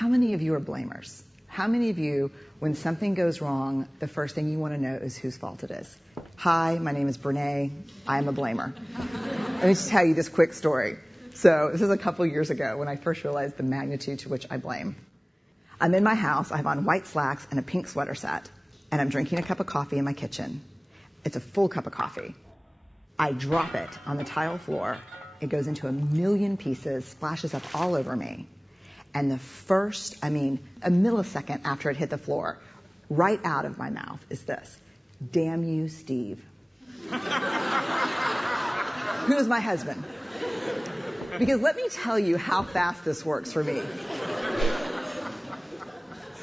How many of you are blamers? How many of you, when something goes wrong, the first thing you want to know is whose fault it is? Hi, my name is Brené. I'm a blamer. Let me just tell you this quick story. So this is a couple years ago when I first realized the magnitude to which I blame. I'm in my house. I have on white slacks and a pink sweater set, and I'm drinking a cup of coffee in my kitchen. It's a full cup of coffee. I drop it on the tile floor. It goes into a million pieces, splashes up all over me. And the first, a millisecond after it hit the floor, right out of my mouth is this: damn you, Steve. Who is my husband? Because let me tell you how fast this works for me.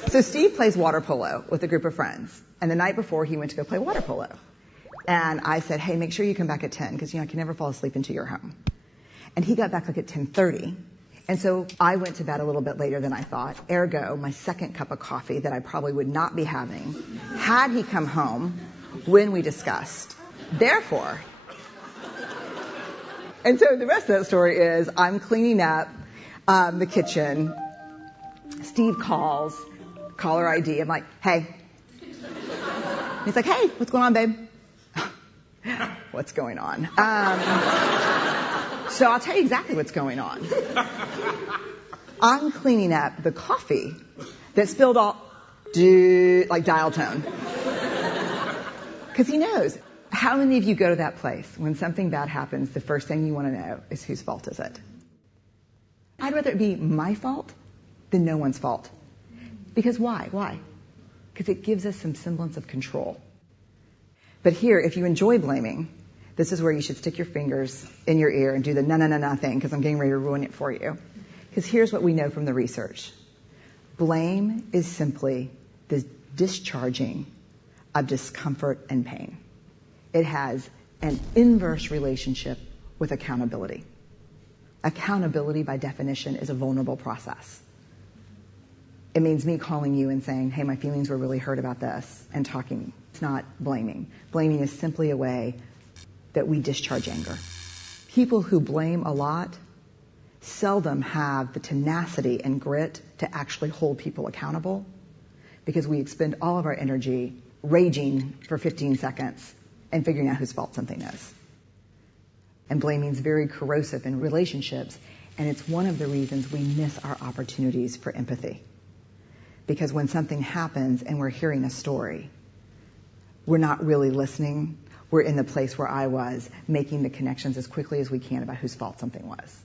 So Steve plays water polo with a group of friends. And the night before, he went to go play water polo. And I said, hey, make sure you come back at 10, because I can never fall asleep until you're home. And he got back at 10:30. And so I went to bed a little bit later than I thought. Ergo, my second cup of coffee that I probably would not be having had he come home when we discussed. Therefore, and so the rest of that story is I'm cleaning up the kitchen. Steve calls, caller ID. I'm like, hey. He's like, hey, what's going on, babe? What's going on? So I'll tell you exactly what's going on. I'm cleaning up the coffee that spilled all, like dial tone. Because he knows. How many of you go to that place when something bad happens, the first thing you want to know is whose fault is it? I'd rather it be my fault than no one's fault. Because why? Why? Because it gives us some semblance of control. But here, if you enjoy blaming, this is where you should stick your fingers in your ear and do the na thing, because I'm getting ready to ruin it for you. Because here's what we know from the research. Blame is simply the discharging of discomfort and pain. It has an inverse relationship with accountability. Accountability, by definition, is a vulnerable process. It means me calling you and saying, hey, my feelings were really hurt about this, and talking. It's not blaming. Blaming is simply a way that we discharge anger. People who blame a lot seldom have the tenacity and grit to actually hold people accountable, because we expend all of our energy raging for 15 seconds and figuring out whose fault something is. And blaming is very corrosive in relationships, and it's one of the reasons we miss our opportunities for empathy. Because when something happens and we're hearing a story, we're not really listening. We're in the place where I was, making the connections as quickly as we can about whose fault something was.